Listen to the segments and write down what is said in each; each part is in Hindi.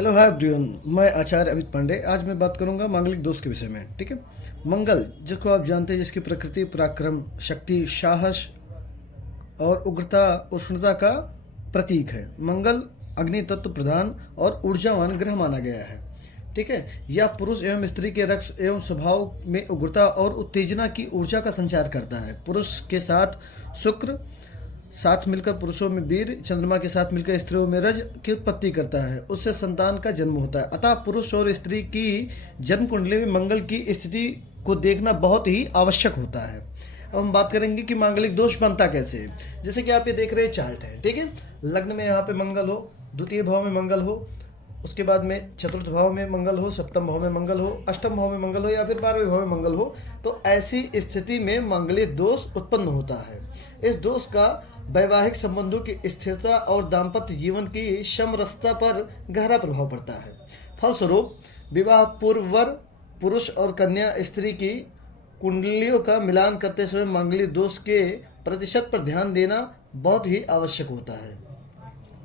Hello hi everyone. मैं आचार्य अमित पांडे। आज मैं बात करूंगा मांगलिक दोष के विषय में। ठीक है। मंगल, जिसको आप जानते हैं, जिसकी प्रकृति पराक्रम, शक्ति, साहस और उग्रता, उष्णता का प्रतीक है। मंगल अग्नि तत्व प्रधान और ऊर्जावान ग्रह माना गया है। ठीक है। यह पुरुष एवं स्त्री के रक्त एवं स्वभाव में उग्रता और उत्तेजना की ऊर्जा का संचार करता है। पुरुष के साथ शुक्र साथ मिलकर पुरुषों में वीर, चंद्रमा के साथ मिलकर स्त्रियों में रज की उत्पत्ति करता है। उससे संतान का जन्म होता है। अतः पुरुष और स्त्री की जन्म कुंडली में मंगल की स्थिति को देखना बहुत ही आवश्यक होता है। अब हम बात करेंगे कि मांगलिक दोष बनता कैसे है। जैसे कि आप ये देख रहे हैं चार्ट है। ठीक है। लग्न में यहाँ पे मंगल हो, द्वितीय भाव में मंगल हो, उसके बाद में चतुर्थ भाव में मंगल हो, सप्तम भाव में मंगल हो, अष्टम भाव में मंगल हो या फिर 12वें भाव में मंगल हो, तो ऐसी स्थिति में मांगलिक दोष उत्पन्न होता है। इस दोष का वैवाहिक संबंधों की स्थिरता और दाम्पत्य जीवन की समरसता पर गहरा प्रभाव पड़ता है। फलस्वरूप विवाह पूर्व वर पुरुष और कन्या स्त्री की कुंडलियों का मिलान करते समय मांगलिक दोष के प्रतिशत पर ध्यान देना बहुत ही आवश्यक होता है।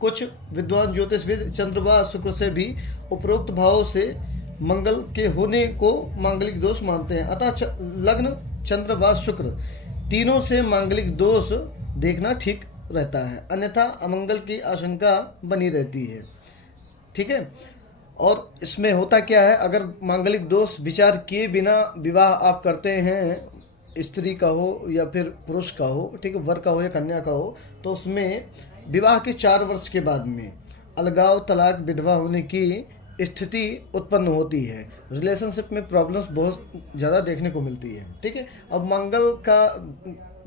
कुछ विद्वान ज्योतिषविद चंद्र व शुक्र से भी उपरोक्त भावों से मंगल के होने को मांगलिक दोष मानते हैं। अतः लग्न, चंद्र व शुक्र तीनों से मांगलिक दोष देखना ठीक रहता है, अन्यथा अमंगल की आशंका बनी रहती है। ठीक है। और इसमें होता क्या है, अगर मांगलिक दोष विचार किए बिना विवाह आप करते हैं, स्त्री का हो या फिर पुरुष का हो, ठीक है, वर का हो या कन्या का हो, तो उसमें विवाह के 4 वर्ष के बाद में अलगाव, तलाक, विधवा होने की स्थिति उत्पन्न होती है। रिलेशनशिप में प्रॉब्लम्स बहुत ज़्यादा देखने को मिलती है। ठीक है। अब मंगल का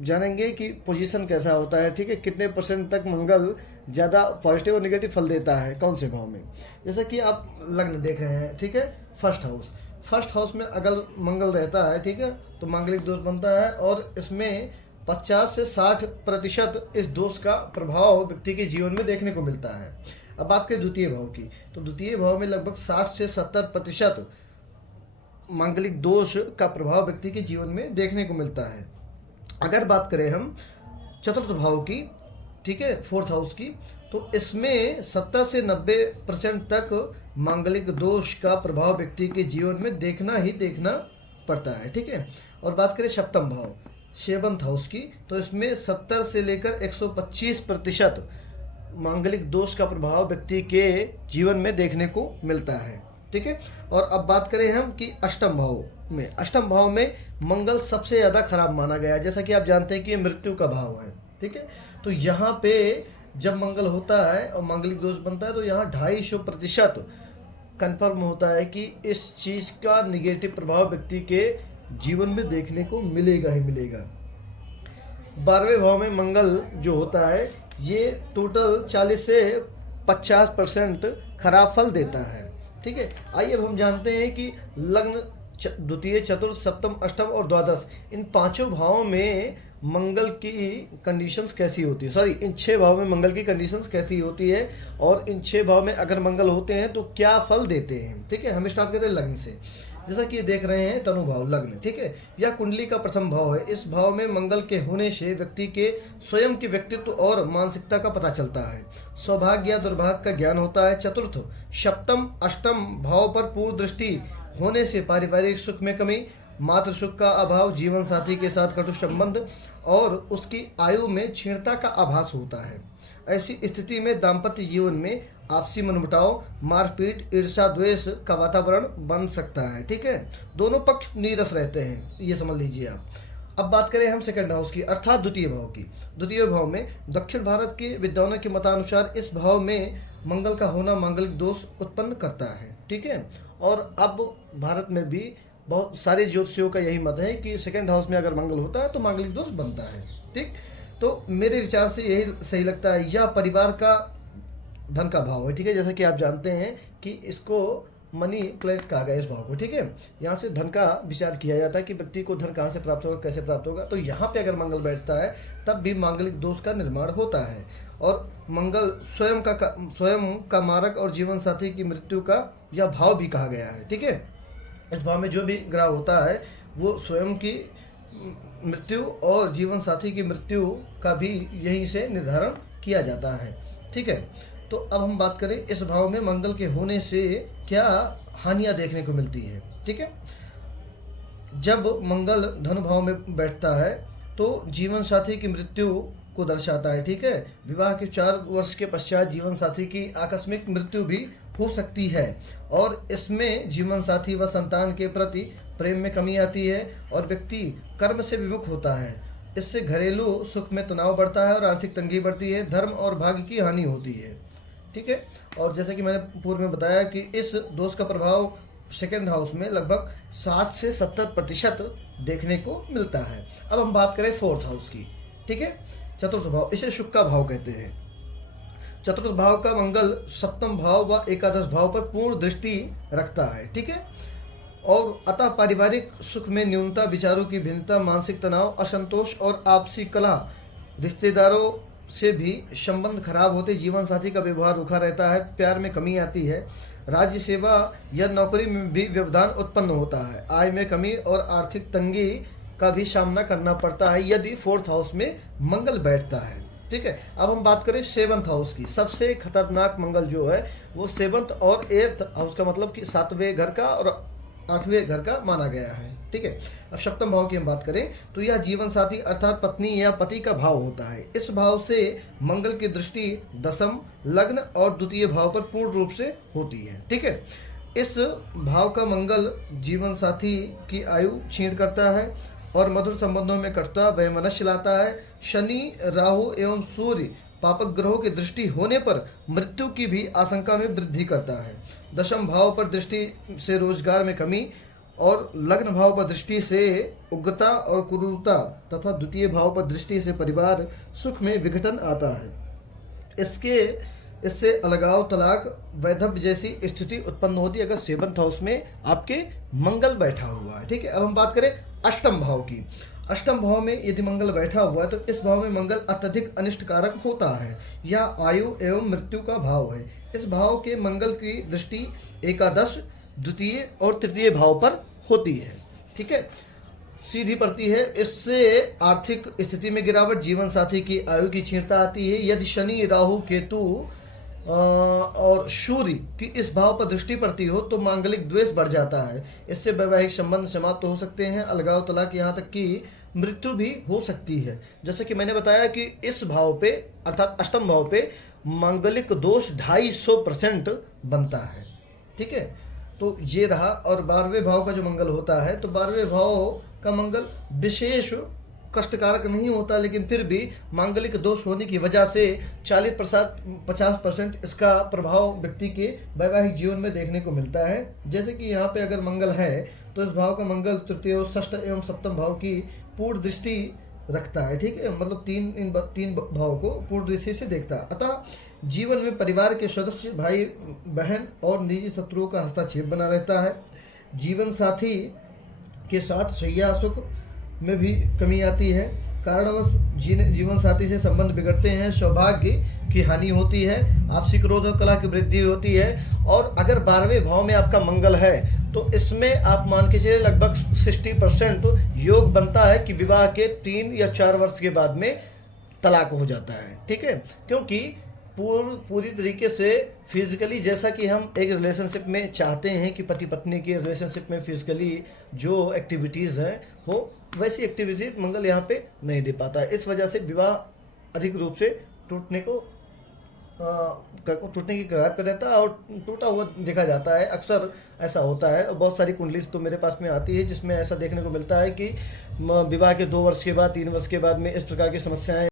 जानेंगे कि पोजीशन कैसा होता है। ठीक है। कितने परसेंट तक मंगल ज़्यादा पॉजिटिव और नेगेटिव फल देता है, कौन से भाव में। जैसा कि आप लग्न देख रहे हैं। ठीक है। फर्स्ट हाउस में अगर मंगल रहता है, ठीक है, तो मांगलिक दोष बनता है और इसमें 50 से 60% इस दोष का प्रभाव व्यक्ति के जीवन में देखने को मिलता है। अब बात करें द्वितीय भाव की, तो द्वितीय भाव में लगभग 60 से 70% मांगलिक दोष का प्रभाव व्यक्ति के जीवन में देखने को मिलता है। अगर बात करें हम चतुर्थ भाव की, ठीक है, फोर्थ हाउस की, तो इसमें 70 से 90% तक मांगलिक दोष का प्रभाव व्यक्ति के जीवन में देखना पड़ता है। ठीक है। और बात करें सप्तम भाव, सेवंथ हाउस की, तो इसमें 70 से लेकर 125% मांगलिक दोष का प्रभाव व्यक्ति के जीवन में देखने को मिलता है। ठीक है। और अब बात करें हम कि अष्टम भाव में मंगल सबसे ज़्यादा खराब माना गया है। जैसा कि आप जानते हैं कि ये मृत्यु का भाव है। ठीक है। तो यहाँ पे जब मंगल होता है और मांगलिक दोष बनता है, तो यहाँ 250% कन्फर्म होता है कि इस चीज़ का निगेटिव प्रभाव व्यक्ति के जीवन में देखने को मिलेगा ही मिलेगा। 12वें भाव में मंगल जो होता है, ये टोटल 40 से 50% खराब फल देता है। ठीक है। आइए अब हम जानते हैं कि लग्न, द्वितीय, चतुर्थ, सप्तम, अष्टम और द्वादश, इन पांचों भावों में मंगल की कंडीशंस कैसी होती है, सॉरी, इन 6 भाव में मंगल की कंडीशंस कैसी होती है और इन 6 भाव में अगर मंगल होते हैं तो क्या फल देते हैं। ठीक है। हम स्टार्ट करते हैं लग्न से। जैसा कि देख रहे हैं तनु भाव लग्न, ठीक है, यह कुंडली का प्रथम भाव है। इस भाव में मंगल के होने से व्यक्ति के स्वयं के व्यक्तित्व और मानसिकता का पता चलता है। सौभाग्य या दुर्भाग्य का ज्ञान होता है। चतुर्थ, सप्तम, अष्टम भाव पर पूर्ण दृष्टि होने से पारिवारिक सुख में कमी, मातृ सुख का अभाव, जीवन साथी के साथ कटु संबंध और उसकी आयु में क्षीणता का आभास होता है। ऐसी स्थिति में दाम्पत्य जीवन में आपसी मनमुटाव, मारपीट, ईर्ष्या, द्वेष का वातावरण बन सकता है। ठीक है। दोनों पक्ष नीरस रहते हैं, ये समझ लीजिए आप। अब बात करें हम सेकंड हाउस की, अर्थात द्वितीय भाव की। द्वितीय भाव में दक्षिण भारत के विद्वानों के मतानुसार इस भाव में मंगल का होना मांगलिक दोष उत्पन्न करता है। ठीक है। और अब भारत में भी बहुत सारे ज्योतिषियों का यही मत है कि सेकंड हाउस में अगर मंगल होता है तो मांगलिक दोष बनता है। ठीक। तो मेरे विचार से यही सही लगता है। यह परिवार का धन का भाव है। ठीक है। जैसा कि आप जानते हैं कि इसको मनी प्लेनेट कहा गया इस भाव को। ठीक है। यहाँ से धन का विचार किया जाता है कि व्यक्ति को धन कहाँ से प्राप्त होगा, कैसे प्राप्त होगा। तो यहाँ पे अगर मंगल बैठता है तब भी मांगलिक दोष का निर्माण होता है। और मंगल स्वयं का मारक और जीवन साथी की मृत्यु का यह भाव भी कहा गया है। ठीक है। इस भाव में जो भी ग्रह होता है वो स्वयं की मृत्यु और जीवन साथी की मृत्यु का भी यहीं से निर्धारण किया जाता है। ठीक है। तो अब हम बात करें इस भाव में मंगल के होने से क्या हानियां देखने को मिलती है। ठीक है, जब मंगल धनु भाव में बैठता है तो जीवन साथी की मृत्यु को दर्शाता है। ठीक है, विवाह के 4 वर्ष के पश्चात जीवन साथी की आकस्मिक मृत्यु भी हो सकती है और इसमें जीवन साथी व संतान के प्रति प्रेम में कमी आती है और व्यक्ति कर्म से विमुख होता है। इससे घरेलू सुख में तनाव बढ़ता है और आर्थिक तंगी बढ़ती है, धर्म और भाग्य की हानि होती है। ठीक है, और जैसे कि मैंने पूर्व में बताया कि इस दोष का प्रभाव सेकेंड हाउस में लगभग 60 से 70% देखने को मिलता है। अब हम बात करें फोर्थ हाउस की। ठीक है, चतुर्थ भाव, इसे शुक्र का भाव कहते हैं। चतुर्थ भाव का मंगल सप्तम भाव व एकादश भाव पर पूर्ण दृष्टि रखता है। ठीक है, और अतः पारिवारिक सुख में न्यूनता, विचारों की भिन्नता, मानसिक तनाव, असंतोष और आपसी कलह, रिश्तेदारों से भी संबंध खराब होते, जीवन साथी का व्यवहार रूखा रहता है, प्यार में कमी आती है, राज्य सेवा या नौकरी में भी व्यवधान उत्पन्न होता है, आय में कमी और आर्थिक तंगी का भी सामना करना पड़ता है यदि फोर्थ हाउस में मंगल बैठता है। ठीक है, अब हम बात करें सेवंथ हाउस की। सबसे खतरनाक मंगल जो है वो सेवंथ और एट्थ हाउस का, मतलब कि 7वें घर का और 8वें घर का माना गया है। ठीक है, अब सप्तम भाव की हम बात करें तो यह जीवन साथी अर्थात पत्नी या पति का भाव होता है। इस भाव से मंगल की दृष्टि दशम, लग्न और द्वितीय भाव पर पूर्ण रूप से होती है। ठीक है, इस भाव का मंगल जीवन साथी की आयु क्षीण करता है और मधुर संबंधों में कटुता व मनस्य लाता है। शनि, राहु एवं सूर्य पापक ग्रहों की दृष्टि होने पर मृत्यु की भी आशंका में वृद्धि करता है। दशम भाव पर दृष्टि से रोजगार में कमी और लग्न भाव पर दृष्टि से उग्रता और क्रूरता तथा द्वितीय भाव पर दृष्टि से परिवार सुख में विघटन आता है। इससे अलगाव, तलाक, वैधव्य जैसी स्थिति उत्पन्न होती है अगर सेवंथ हाउस में आपके मंगल बैठा हुआ है। ठीक है, अब हम बात करें अष्टम भाव की। अष्टम भाव में यदि मंगल बैठा हुआ है तो इस भाव में मंगल अत्यधिक अनिष्टकारक होता है। यह आयु एवं मृत्यु का भाव है। इस भाव के मंगल की दृष्टि एकादश, द्वितीय और तृतीय भाव पर होती है। ठीक है, सीधी पड़ती है। इससे आर्थिक स्थिति में गिरावट, जीवन साथी की आयु की क्षीणता आती है। यदि शनि, राहु, केतु और सूर्य की इस भाव पर दृष्टि पड़ती हो तो मांगलिक द्वेष बढ़ जाता है। इससे वैवाहिक संबंध समाप्त हो सकते हैं, अलगाव, तलाक, यहाँ तक कि मृत्यु भी हो सकती है। जैसे कि मैंने बताया कि इस भाव पे अर्थात अष्टम भाव पे मांगलिक दोष 250% बनता है। ठीक है, तो ये रहा। और 12वें भाव का जो मंगल होता है तो 12वें भाव का मंगल विशेष कष्टकारक नहीं होता, लेकिन फिर भी मांगलिक दोष होने की वजह से 40-50% इसका प्रभाव व्यक्ति के वैवाहिक जीवन में देखने को मिलता है। जैसे कि यहाँ पे अगर मंगल है तो इस भाव का मंगल तृतीय, षष्ठ एवं सप्तम भाव की पूर्ण दृष्टि रखता है। ठीक है, मतलब इन तीन भाव को पूर्ण दृष्टि से देखता है। अतः जीवन में परिवार के सदस्य, भाई बहन और निजी शत्रुओं का हस्तक्षेप बना रहता है। जीवन साथी के साथ शैया सुख में भी कमी आती है। कारणवश जीवन साथी से संबंध बिगड़ते हैं, सौभाग्य की हानि होती है, आपसी क्रोध और कलह की वृद्धि होती है। और अगर 12वें भाव में आपका मंगल है तो इसमें आप मान के चलिए लगभग 60% योग बनता है कि विवाह के 3 या 4 वर्ष के बाद में तलाक हो जाता है। ठीक है, क्योंकि पूरी तरीके से फिजिकली, जैसा कि हम एक रिलेशनशिप में चाहते हैं कि पति पत्नी के रिलेशनशिप में फिजिकली जो एक्टिविटीज़ हैं वो वैसी एक्टिविटीज मंगल यहाँ पे नहीं दे पाता है। इस वजह से विवाह अधिक रूप से टूटने की कगार पर रहता है और टूटा हुआ देखा जाता है। अक्सर ऐसा होता है और बहुत सारी कुंडली तो मेरे पास में आती है जिसमें ऐसा देखने को मिलता है कि विवाह के 2 वर्ष के बाद, 3 वर्ष के बाद में इस प्रकार की समस्याएं